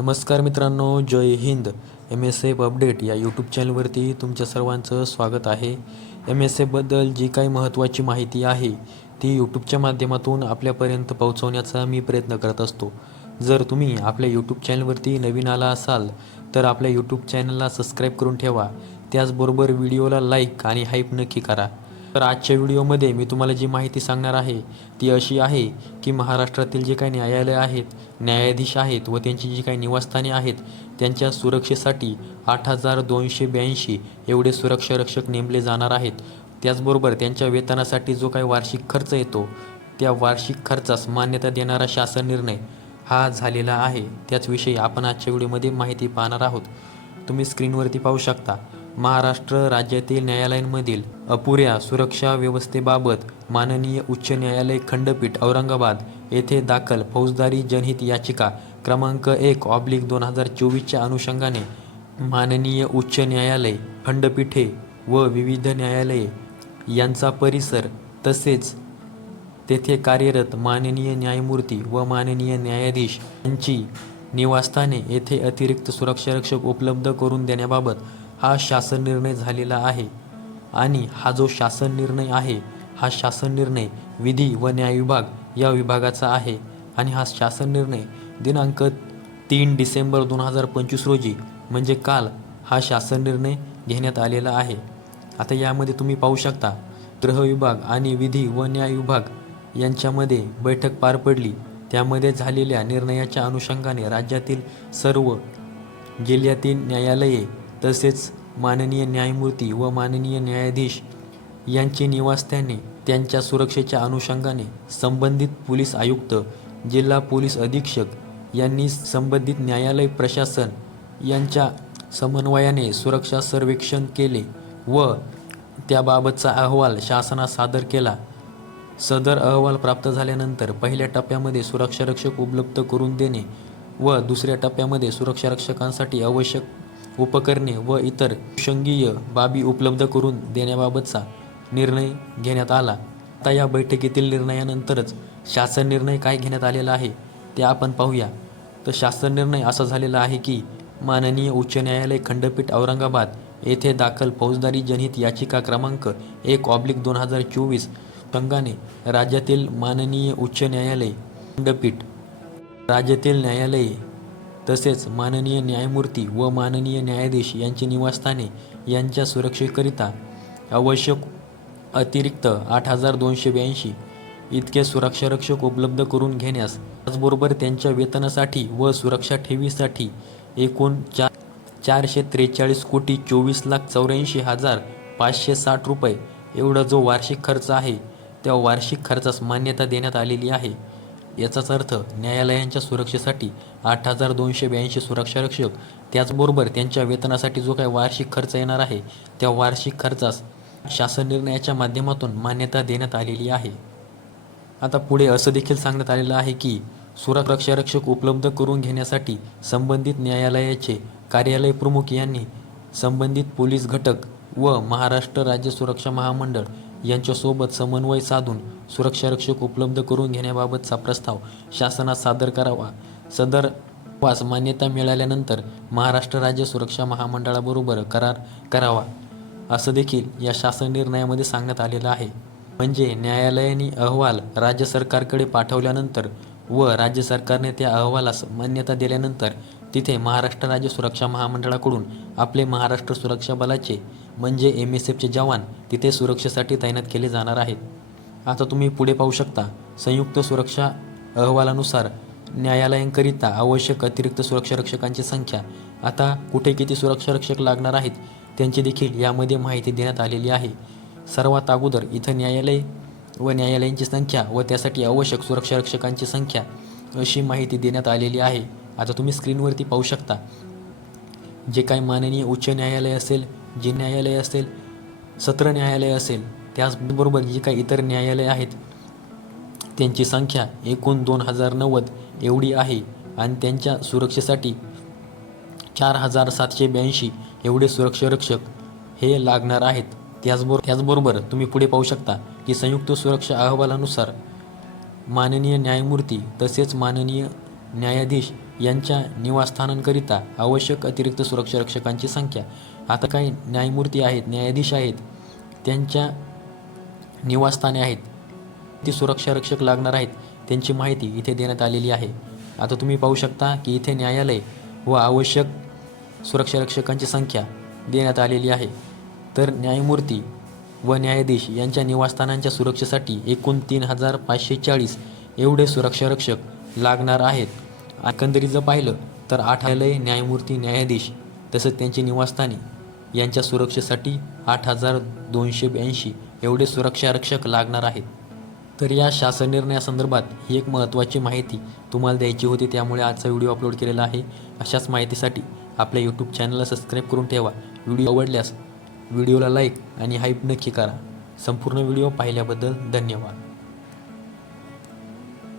नमस्कार मित्रांनो जय हिंद. एम एस एफ अपडेट या यूट्यूब चॅनलवरती तुमच्या सर्वांचं स्वागत आहे. एम एस एफबद्दल जी काही महत्त्वाची माहिती आहे ती यूट्यूबच्या माध्यमातून आपल्यापर्यंत पोहोचवण्याचा मी प्रयत्न करत असतो. जर तुम्ही आपल्या यूट्यूब चॅनलवरती नवीन आला असाल तर आपल्या यूट्यूब चॅनलला सबस्क्राईब करून ठेवा. त्याचबरोबर व्हिडिओला लाईक आणि हाईप नक्की करा. तर आजच्या व्हिडिओमध्ये मी तुम्हाला जी माहिती सांगणार आहे ती अशी आहे की महाराष्ट्रातील जे काही न्यायालय आहेत न्यायाधीश आहेत व त्यांची जी काही निवासस्थाने आहेत त्यांच्या सुरक्षेसाठी आठ हजार दोनशे ब्याऐंशी एवढे सुरक्षा रक्षक नेमले जाणार आहेत. त्याचबरोबर त्यांच्या वेतनासाठी जो काही वार्षिक खर्च येतो त्या वार्षिक खर्चास मान्यता देणारा शासन निर्णय हा झालेला आहे. त्याचविषयी आपण आजच्या व्हिडिओमध्ये माहिती पाहणार आहोत. तुम्ही स्क्रीनवरती पाहू शकता. महाराष्ट्र राज्यातील न्यायालयांमधील अपुऱ्या सुरक्षा व्यवस्थेबाबत माननीय उच्च न्यायालय खंडपीठ औरंगाबाद येथे दाखल फौजदारी जनहित याचिका क्रमांक एक ऑब्लिक दोन हजार चोवीसच्या अनुषंगाने माननीय उच्च न्यायालय खंडपीठे व विविध न्यायालये यांचा परिसर तसेच तेथे कार्यरत माननीय न्यायमूर्ती व माननीय न्यायाधीश यांची निवासस्थाने येथे अतिरिक्त सुरक्षारक्षक उपलब्ध करून देण्याबाबत हा शासन निर्णय झालेला आहे. आणि हा जो शासन निर्णय आहे हा शासन निर्णय विधी व न्याय विभाग या विभागाचा आहे. आणि हा शासन निर्णय दिनांक तीन डिसेंबर दोन हजार पंचवीस रोजी म्हणजे काल हा शासन निर्णय घेण्यात आलेला आहे. आता यामध्ये तुम्ही पाहू शकता गृह विभाग आणि विधी व न्याय विभाग यांच्यामध्ये बैठक पार पडली. त्यामध्ये झालेल्या निर्णयाच्या अनुषंगाने राज्यातील सर्व जिल्ह्यातील न्यायालये तसेच माननीय न्यायमूर्ती व माननीय न्यायाधीश यांची निवासस्थाने त्यांच्या सुरक्षेच्या अनुषंगाने संबंधित पोलीस आयुक्त जिल्हा पोलीस अधीक्षक यांनी संबंधित न्यायालय प्रशासन यांच्या समन्वयाने सुरक्षा सर्वेक्षण केले व त्याबाबतचा अहवाल शासनास सादर केला. सदर अहवाल प्राप्त झाल्यानंतर पहिल्या टप्प्यामध्ये सुरक्षारक्षक उपलब्ध करून देणे व दुसऱ्या टप्प्यामध्ये सुरक्षारक्षकांसाठी आवश्यक उपकरणे व इतर शंगीय बाबी उपलब्ध करून देण्याबाबतचा निर्णय घेण्यात आला. आता या बैठकीतील निर्णयानंतरच शासन निर्णय काय घेण्यात आलेला आहे ते आपण पाहूया. तर शासन निर्णय असा झालेला आहे की माननीय उच्च न्यायालय खंडपीठ औरंगाबाद येथे दाखल फौजदारी जनहित याचिका क्रमांक एक ऑब्लिक दोन हजार चोवीस संघाने राज्यातील माननीय उच्च न्यायालय खंडपीठ राज्यातील न्यायालये तसेच माननीय न्यायमूर्ती व माननीय न्यायाधीश यांची निवासस्थाने यांच्या सुरक्षेकरिता आवश्यक अतिरिक्त आठ हजार दोनशे ब्याऐंशी इतके सुरक्षारक्षक उपलब्ध करून घेण्यास त्याचबरोबर त्यांच्या वेतनासाठी व सुरक्षा ठेवीसाठी एकूण चार चारशे त्रेचाळीस कोटी चोवीस लाख चौऱ्याऐंशी हजार पाचशे साठ रुपये एवढा जो वार्षिक खर्च आहे त्या वार्षिक खर्चास मान्यता देण्यात आलेली आहे. याचाच अर्थ न्यायालयांच्या सुरक्षेसाठी आठ हजार दोनशे ब्याऐंशी सुरक्षारक्षक त्याचबरोबर त्यांच्या वेतनासाठी जो काही वार्षिक खर्च येणार आहे त्या वार्षिक खर्चास शासन निर्णयाच्या माध्यमातून मान्यता देण्यात आलेली आहे. आता पुढे असं देखील सांगण्यात आलेलं आहे की सुरक्षारक्षक उपलब्ध करून घेण्यासाठी संबंधित न्यायालयाचे कार्यालय प्रमुख यांनी संबंधित पोलीस घटक व महाराष्ट्र राज्य सुरक्षा महामंडळ यांच्यासोबत समन्वय साधून सुरक्षारक्षक उपलब्ध करून घेण्याबाबतचा प्रस्ताव शासनात सादर करावा. सदर वास मान्यता मिळाल्यानंतर महाराष्ट्र राज्य सुरक्षा महामंडळाबरोबर करार करावा असं देखील या शासन निर्णयामध्ये सांगण्यात आलेलं आहे. म्हणजे न्यायालयाने अहवाल राज्य सरकारकडे पाठवल्यानंतर व राज्य सरकारने त्या अहवालास मान्यता दिल्यानंतर तिथे महाराष्ट्र राज्य सुरक्षा महामंडळाकडून आपले महाराष्ट्र सुरक्षा बलाचे म्हणजे एम एस एफचे जवान तिथे सुरक्षेसाठी तैनात केले जाणार आहेत. आता तुम्ही पुढे पाहू शकता संयुक्त सुरक्षा अहवालानुसार न्यायालयांकरिता आवश्यक अतिरिक्त सुरक्षारक्षकांची संख्या आता कुठे किती सुरक्षारक्षक लागणार आहेत त्यांची देखील यामध्ये माहिती देण्यात आलेली आहे. सर्वात अगोदर इथं न्यायालय व न्यायालयांची संख्या व त्यासाठी आवश्यक सुरक्षारक्षकांची संख्या अशी माहिती देण्यात आलेली आहे. आता तुम्ही स्क्रीनवरती पाहू शकता जे काही माननीय उच्च न्यायालय असेल जे न्यायालय असेल सत्र न्यायालय असेल त्याचबरोबर जी काही इतर न्यायालय आहेत त्यांची संख्या एकूण दोन हजार नव्वद एवढी आहे आणि त्यांच्या सुरक्षेसाठी चार हजार सातशे ब्याऐंशी एवढे सुरक्षारक्षक हे लागणार आहेत. त्याचबरोबर त्याचबरोबर तुम्ही पुढे पाहू शकता की संयुक्त सुरक्षा अहवालानुसार माननीय न्यायमूर्ती तसेच माननीय न्यायाधीश यांच्या निवासस्थानांकरिता आवश्यक अतिरिक्त सुरक्षा रक्षकांची संख्या. आता काही न्यायमूर्ती आहेत न्यायाधीश आहेत त्यांच्या निवासस्थाने आहेत. ती सुरक्षा रक्षक लागणार आहेत त्यांची माहिती इथे देण्यात आलेली आहे. आता तुम्ही पाहू शकता की इथे न्यायालय व आवश्यक सुरक्षा रक्षकांची संख्या देण्यात आलेली आहे. तर न्यायमूर्ती व न्यायाधीश यांच्या निवासस्थानांच्या सुरक्षेसाठी एकूण तीन हजार पाचशे चाळीस एवढे सुरक्षा रक्षक लागणार आहेत. एकंदरीत जर पाहिलं तर आठ न्यायमूर्ती न्यायाधीश तसंच त्यांची निवासस्थाने. यांच्या सुरक्षेसाठी आठ हजार दोनशे ब्याऐंशी एवढे सुरक्षा रक्षक लागणार आहेत. तर या शासन निर्णयासंदर्भात ही एक महत्त्वाची माहिती तुम्हाला द्यायची होती त्यामुळे आजचा व्हिडिओ अपलोड केलेला आहे. अशाच माहितीसाठी आपल्या यूट्यूब चॅनलला सबस्क्राईब करून ठेवा. व्हिडिओ आवडल्यास व्हिडिओला लाईक आणि हाईप नक्की करा. संपूर्ण व्हिडिओ पाहिल्याबद्दल धन्यवाद.